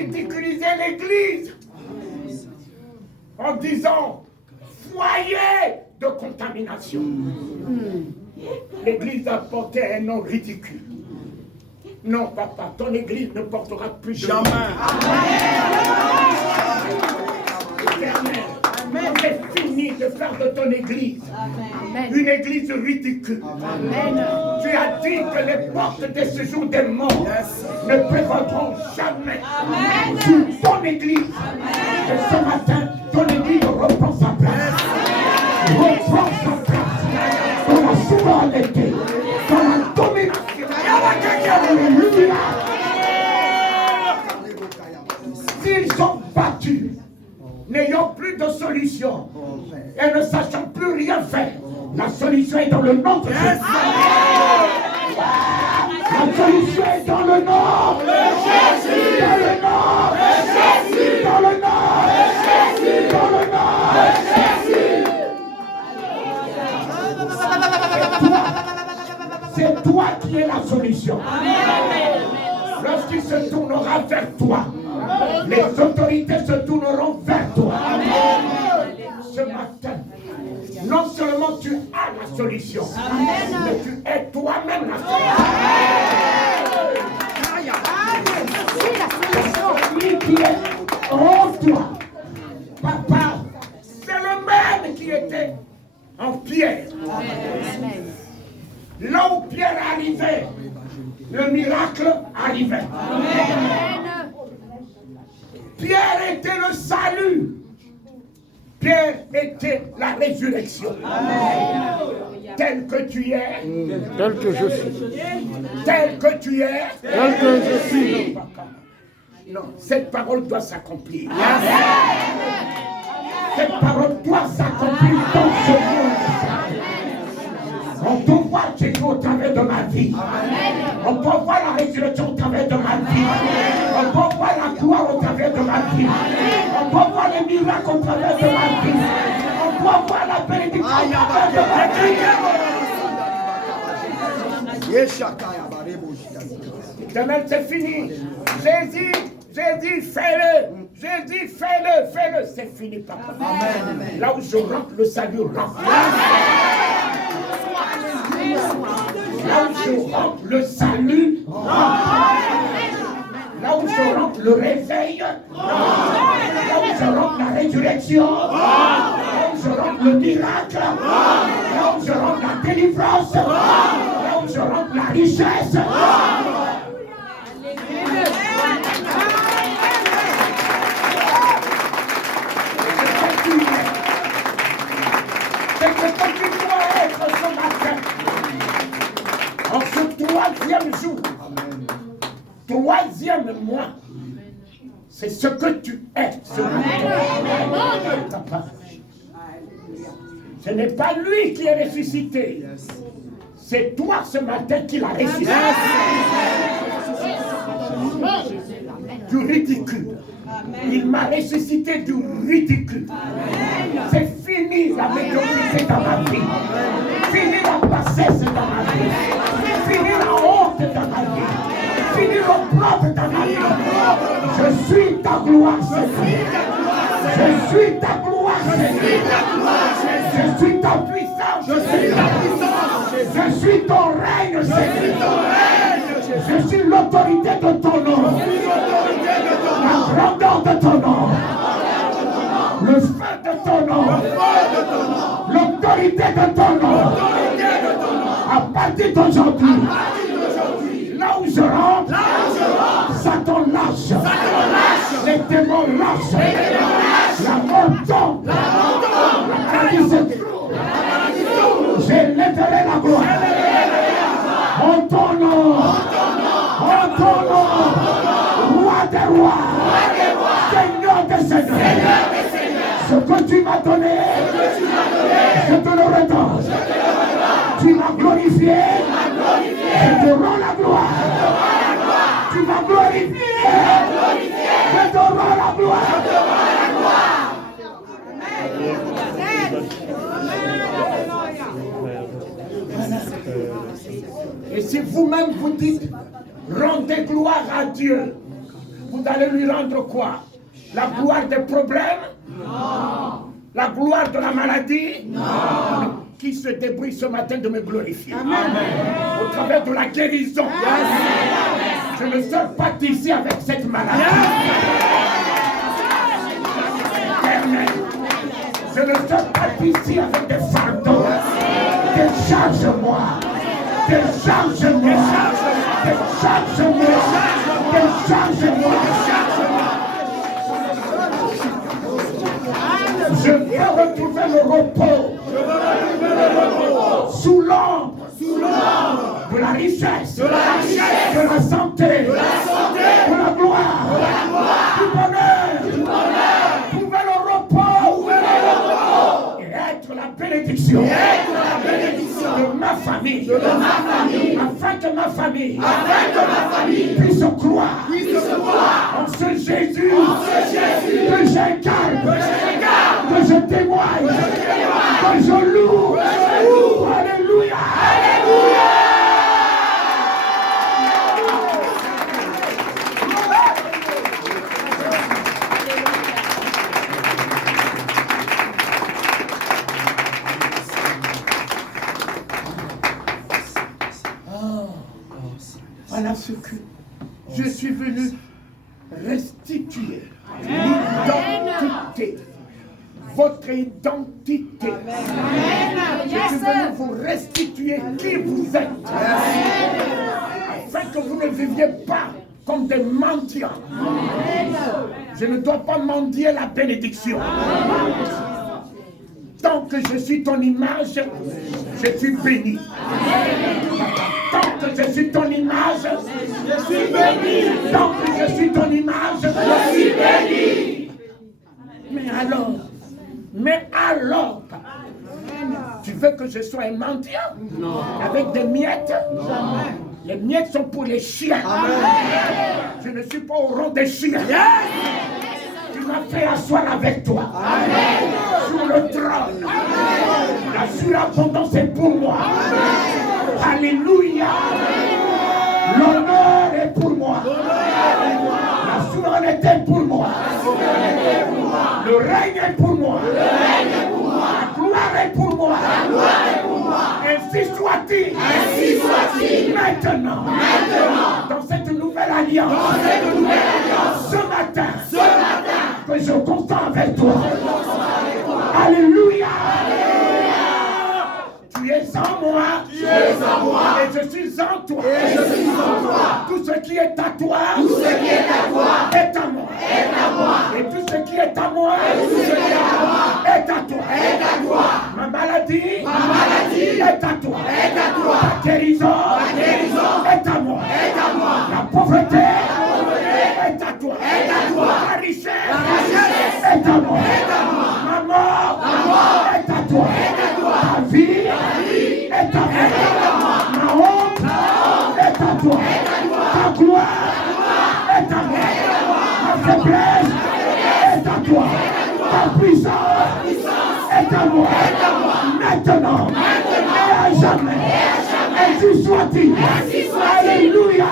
ridiculisé l'Église en disant foyer de contamination. L'Église a porté un nom ridicule. Non, papa, ton Église ne portera plus jamais. Amen. C'est fini de faire de ton Église une Église ridicule. Amen. Tu as dit que les portes de ce jour des morts ne prévaudront jamais sur ton Église. Et ce matin, ton Église reprend sa place. Reprend sa place. Dans la souveraineté, dans la domination. Alléluia. S'ils sont battus, n'ayant plus de solution et ne sachant plus rien faire, la solution est dans le nom de Jésus. La solution est dans le nom de Jésus. Dans le nom de Jésus. Dans le nom de Jésus. Dans le nom de Jésus. C'est toi qui es la solution. Lorsqu'il se tournera vers toi, les autorités se tourneront vers toi. Ce matin, non seulement tu as la solution, mais tu es toi-même la solution. Celui qui est en toi, papa, c'est le même qui était en Pierre. Là où Pierre arrivait, le miracle arrivait. Pierre était le salut. Pierre était la résurrection. Tel que tu es, tel que je suis, tel que tu es, tel que je suis. Non, cette parole doit s'accomplir. Cette parole doit s'accomplir dans ce monde. On peut voir Jésus au travers de ma vie. On peut voir la résurrection au travers de ma vie. On peut voir la gloire au travers de ma vie. On peut voir les miracles au travers de ma vie. On peut voir la bénédiction au travers de ma vie. Demain c'est fini. Jésus, fais-le. Jésus, fais-le. C'est fini, papa. Amen. Là où je rentre, le salut rentre. Là où je rentre, le salut rentre. Là où je rentre, le réveil rentre. Là où je rentre, la résurrection rentre. Là où je rentre, le miracle rentre. Là où je rentre, la délivrance rentre. Là où je rentre, la richesse rentre. C'est ce que tu dois être ce matin. En ce troisième jour, troisième mois, c'est ce que tu es ce matin. Ce n'est pas lui qui est ressuscité. C'est toi ce matin qui l'as ressuscité. Du ridicule. Il m'a ressuscité du ridicule. C'est fini la médiocrité dans ma vie. Fini la bassesse dans ma vie. Fini la honte dans ma vie. Fini l'opprobre dans ma vie. Je suis ta gloire, Seigneur. Je suis ta gloire, Seigneur. Je suis ta puissance. Je suis ton règne, Seigneur. Je suis l'autorité de ton nom. La grandeur de ton nom. Le feu de ton nom. L'autorité de ton nom. À partir d'aujourd'hui, là où je rentre, Satan lâche. Les démons lâchent. La mort tombe. La maladie se trouve. J'élèverai la gloire. En ton nom. En ton nom. Roi des rois. Seigneur des seigneurs. Ce que tu m'as donné, je te le redonne. Tu m'as glorifié, je te rends la gloire. Tu m'as glorifié, je te rends la gloire. Et si vous-même vous dites, rendez gloire à Dieu, Vous allez lui rendre quoi? La gloire des problèmes? Non. La gloire de la maladie? Non. Qui se débrouille ce matin de me glorifier? Amen. Au travers de la guérison. Yes. Je ne sors pas d'ici avec cette maladie. Amen. Je ne sors pas d'ici avec des fardeaux. Décharge-moi. Décharge-moi. Décharge-moi. Décharge-moi. Je veux retrouver le repos. Sous l'ombre de la richesse, de la santé, de la gloire, du bonheur, trouver le repos et être la bénédiction de ma famille, afin que ma famille puisse croire en ce Jésus que j'incarne, que je témoigne, que je loue. Alléluia. Voilà ce que je suis venu restituer. L'identité. Votre identité. Je suis venu vous restituer qui vous êtes. Afin que vous ne viviez pas comme des mendiants. Je ne dois pas mendier la bénédiction. Tant que je suis ton image, je suis béni. Tant que je suis ton image, je suis béni. Tant que je suis ton image, je suis béni. Mais alors, tu veux que je sois un mendiant? Non. Avec des miettes? Non. Les miettes sont pour les chiens. Amen. Je ne suis pas au rang des chiens. Yes. Tu m'as fait asseoir avec toi. Amen. Sur le trône. Amen. La surabondance est pour moi. Amen. Alléluia. L'honneur est pour moi. La souveraineté est pour moi. Le règne est pour moi. La gloire est pour moi. Ainsi soit-il. Maintenant. Dans cette nouvelle alliance. Ce matin. Que je constate avec toi. Alléluia. Tu es en moi. Et je suis en toi. Tout ce qui est à toi. Est à moi. Et tout ce qui est à moi. Est à toi. Ma maladie. Est à toi. La guérison. Est à moi. La pauvreté. Est à toi. La richesse. Est à moi. Ma mort. Est à toi. Ta vie. Est à toi. Ma honte. Est à toi. Ta gloire. Est à moi. Ma faiblesse. Est à toi. Ta puissance. Est à moi. Maintenant. Et à jamais. Ainsi soit-il. Alléluia.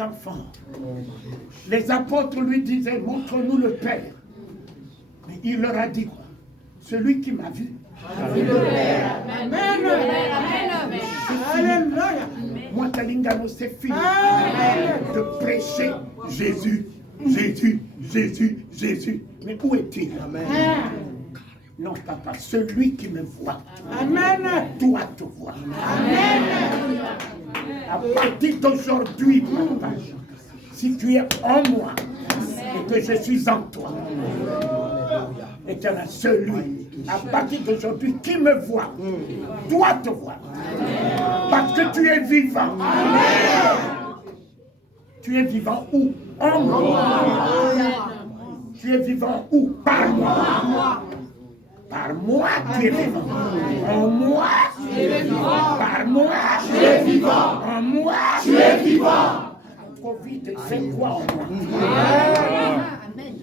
Enfants. Les apôtres lui disaient, montre-nous le Père. Mais il leur a dit quoi? Celui qui m'a vu. Amen. Moi, Kalingano, c'est fini de prêcher Jésus. Mais où est-il? Non, papa, celui qui me voit doit te voir. Amen. À partir d'aujourd'hui, papa, si tu es en moi et que je suis en toi, et qu'il y en a celui, à partir d'aujourd'hui, qui me voit, doit te voir. Parce que tu es vivant. Tu es vivant où? En moi. Tu es vivant où? Par moi. Par moi, tu es vivant. En moi, tu es vivant. Par moi, tu es vivant. En moi, tu es vivant. Covid fait quoi en moi? Amen.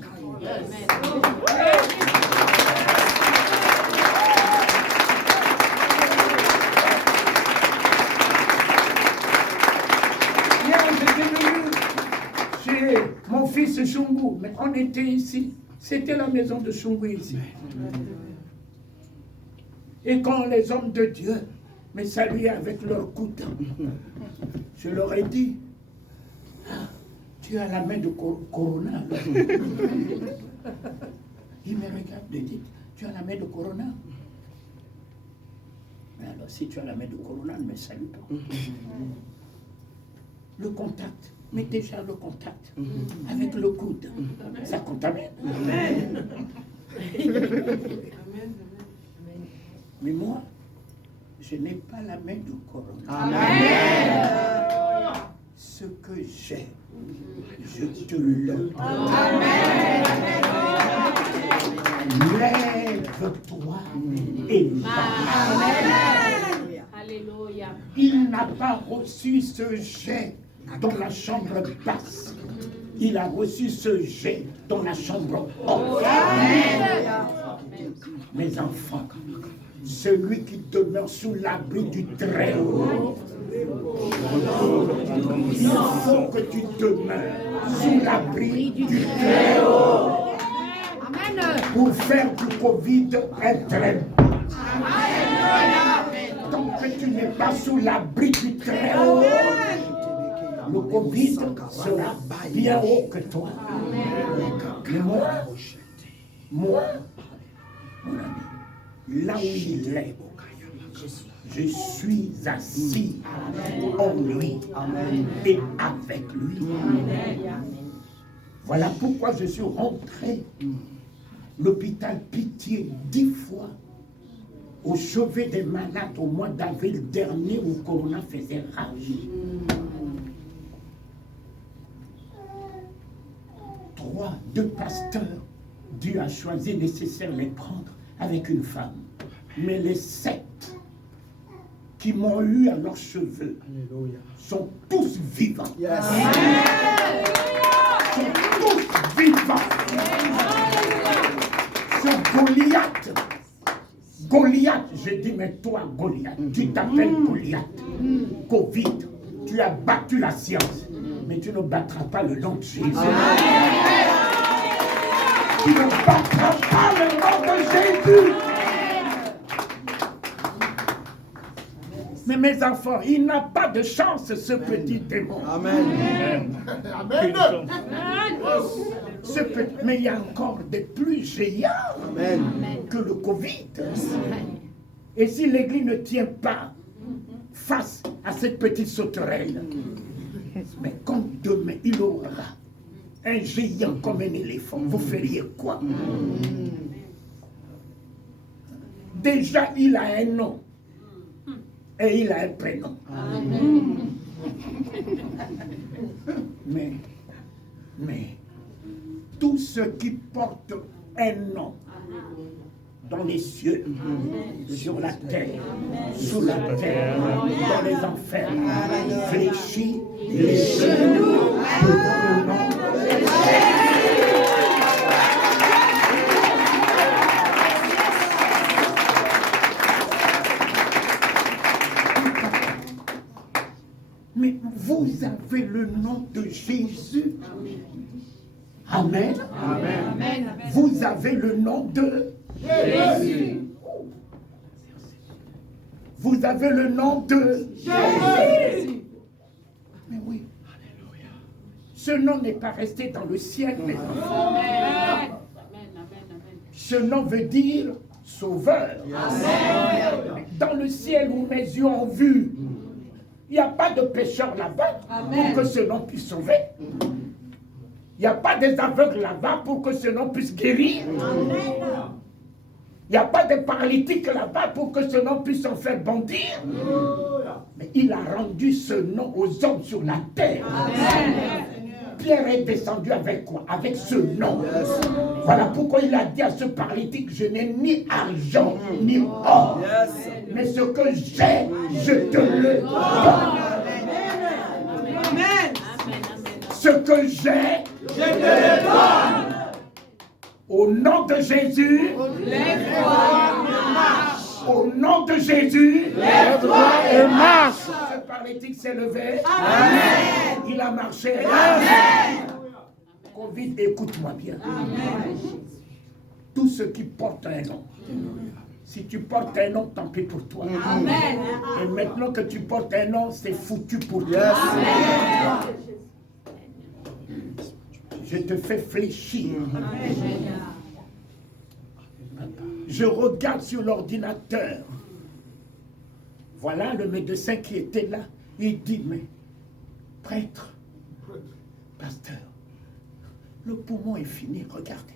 Hier, j'étais venu chez mon fils Chungu, mais on était ici. C'était la maison de Chungu ici. Et quand les hommes de Dieu me saluaient avec leur coude, je leur ai dit, ah, tu as la main de Corona. Ils me regardent et disent, tu as la main de Corona. Mais alors, si tu as la main de Corona, ne me salue pas. Le contact, mais déjà le contact, avec le coude, ça contamine. Mais moi, je n'ai pas la main de Corona. Amen. Ce que j'ai, je te le donne. Lève-toi et marche. Alléluia. Il n'a pas reçu ce jet dans la chambre basse. Il a reçu ce jet dans la chambre haute. Mes enfants, celui qui demeure sous l'abri du Très-Haut, il faut que tu demeures sous l'abri du Très-Haut pour faire du Covid un trait. Tant que tu n'es pas sous l'abri du Très-Haut, le Covid sera bien haut que toi. Mais moi, mon ami, là où il est, je suis assis en lui et avec lui. Voilà pourquoi je suis rentré l'hôpital Pitié 10 fois au chevet des malades au mois d'avril dernier où Corona faisait rage. 2 pasteurs, Dieu a choisi nécessaire de les prendre avec une femme. Mais les 7 qui m'ont eu à leurs cheveux sont tous vivants. Yes. Sont tous vivants. Ce Goliath, je dis, mais toi Goliath, tu t'appelles Goliath. Covid, tu as battu la science, mais tu ne battras pas le nom de Jésus. Tu ne battras pas le nom de Jésus. Mais mes enfants, il n'a pas de chance, ce petit démon. Amen. Amen. Mais il y a encore des plus géants que le Covid. Et si l'Église ne tient pas face à cette petite sauterelle, mais quand demain il aura un géant comme un éléphant, vous feriez quoi? Déjà, il a un nom. Et il a un prénom. Mais tous ceux qui portent un nom dans les cieux, sur la terre, sous la terre, dans les enfers, fléchis les genoux devant le nom de Jésus. Mais vous avez le nom de Jésus. Amen. Amen. Vous avez le nom de Jésus. Vous avez le nom de Jésus. Mais oui. Ce nom n'est pas resté dans le ciel, mes enfants. Ce nom veut dire sauveur. Dans le ciel où mes yeux ont vu, il n'y a pas de pécheur là-bas pour que ce nom puisse sauver. Il n'y a pas des aveugles là-bas pour que ce nom puisse guérir. Il n'y a pas de paralytiques là-bas pour que ce nom puisse en faire bondir. Mais il a rendu ce nom aux hommes sur la terre. Pierre est descendu avec quoi? Avec ce nom. Voilà pourquoi il a dit à ce paralytique, je n'ai ni argent ni or. Mais ce que j'ai, je te le donne. ce que j'ai, je te le donne. Au nom de Jésus, lève-toi et marche. Au nom de Jésus, lève-toi et marche. Ce paralytique s'est levé. Amen. Il a marché. Amen. Covid, écoute-moi bien. Amen. Tous ceux qui portent un nom. Si tu portes un nom, tant pis pour toi. Amen. Et maintenant que tu portes un nom, c'est foutu pour toi. Amen. Je te fais fléchir. Amen. Je regarde sur l'ordinateur. Voilà le médecin qui était là. Il dit, mais prêtre, pasteur, le poumon est fini, regardez.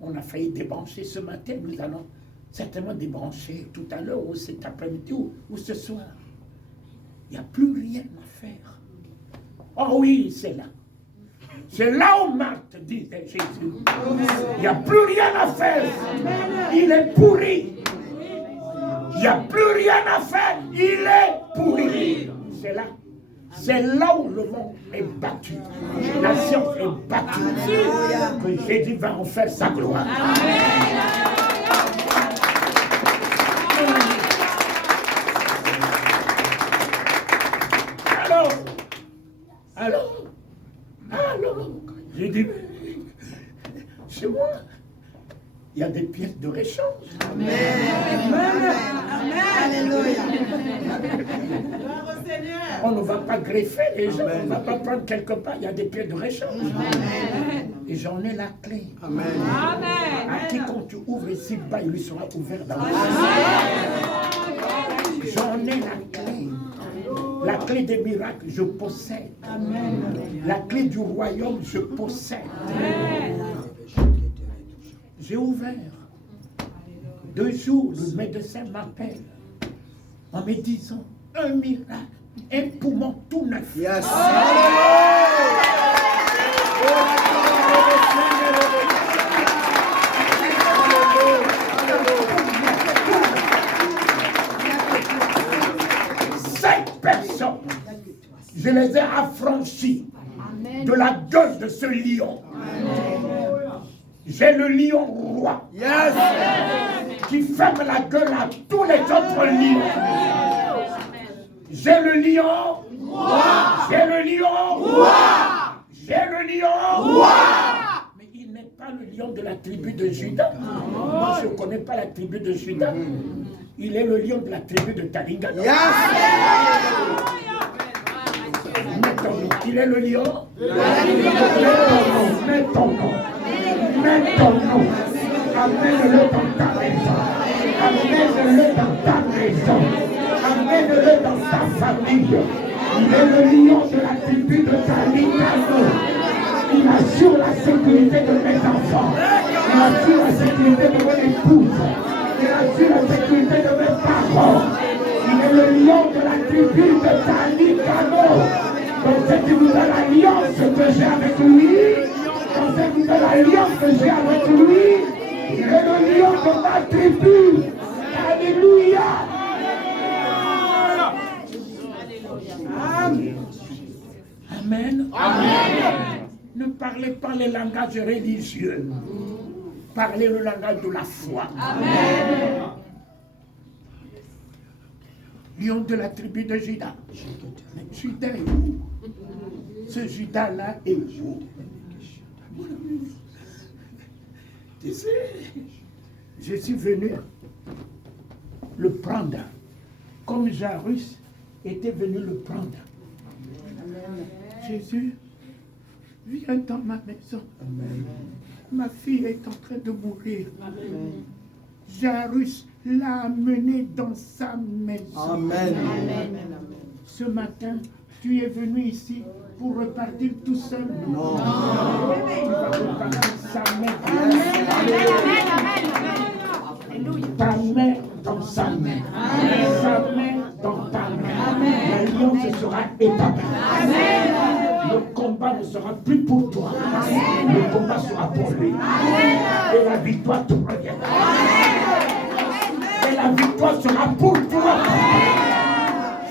On a failli débrancher ce matin, nous allons certainement débrancher tout à l'heure ou cet après-midi ou ce soir. Il n'y a plus rien à faire. Oh oui, c'est là. C'est là où Marthe disait Jésus. Il n'y a plus rien à faire. Il est pourri. Il n'y a plus rien à faire. Il est pourri. C'est là. C'est là où le monde est battu. La science est battue. Que Jésus va en faire sa gloire. Alors, j'ai dit, chez moi, il y a des pièces de réchange. Amen. Alléluia. On ne va pas greffer les gens, on ne va pas prendre quelque part, il y a des pièces de réchange. Amen. Et j'en ai la clé. Amen. À quiconque tu ouvres ici-bas, il lui sera ouvert dans le ciel. J'en ai la clé. La clé des miracles, je possède. Amen. La clé du royaume, je possède. Amen. J'ai ouvert. 2 jours, le médecin m'appelle en me disant un miracle, un poumon tout neuf. Yes. Personnes, je les ai affranchis de la gueule de ce lion. J'ai le lion roi qui ferme la gueule à tous les autres lions. J'ai le lion roi. J'ai le lion roi. J'ai le lion roi. Mais il n'est pas le lion de la tribu de Juda. Moi, je ne connais pas la tribu de Juda. Il est le lion de la tribu de Taringa. Yes. Il est le lion. Mets ton nom. Mets ton nom. Amène-le dans ta maison. Amène-le dans ta maison. Amène-le dans ta famille. Il est le lion de la tribu de Taringa. Il assure la sécurité de mes enfants. Il assure la sécurité de mon épouse. Il assure la sécurité de mes parents. Il est le lion de la tribu de Tanikano. Donc c'est qui vous a l'alliance que j'ai avec lui. Donc c'est qui vous a l'alliance que j'ai avec lui. Il est le lion de ma tribu. Alléluia. Amen. Amen. Amen. Ne parlez pas les langages religieux. Parlez le langage de la foi. Amen. Lion de la tribu de Juda. Juda est où? Ce Juda-là est où? Tu sais, je suis venu le prendre comme Jairus était venu le prendre. Amen. Jésus, viens dans ma maison. Amen. Ma fille est en train de mourir. Amen. Jairus l'a amenée dans sa maison. Amen. Amen. Ce matin, tu es venu ici pour repartir tout seul. Non. Tu vas repartir sa main. Amen. Ta main dans sa main. Amen. Sa main dans ta main. L'alliance sera établie. Amen. Le combat ne sera plus pour toi. Amen. Le combat sera pour lui. Amen. Et la victoire te reviendra. Et la victoire sera pour toi.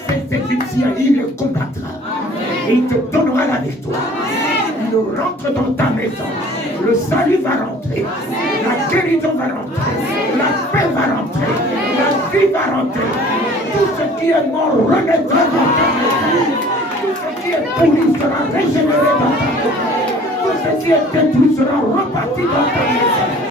Cet Égyptien, il le combattra. Amen. Et il te donnera la victoire. Il rentre dans ta maison. Le salut va rentrer. La guérison va rentrer. La paix va rentrer. La vie va rentrer. Tout ce qui est mort renaîtra dans ta maison. Tout ce qui est pourri sera régénéré dans ta maison. Tout ce qui est détruit sera reparti dans ta maison.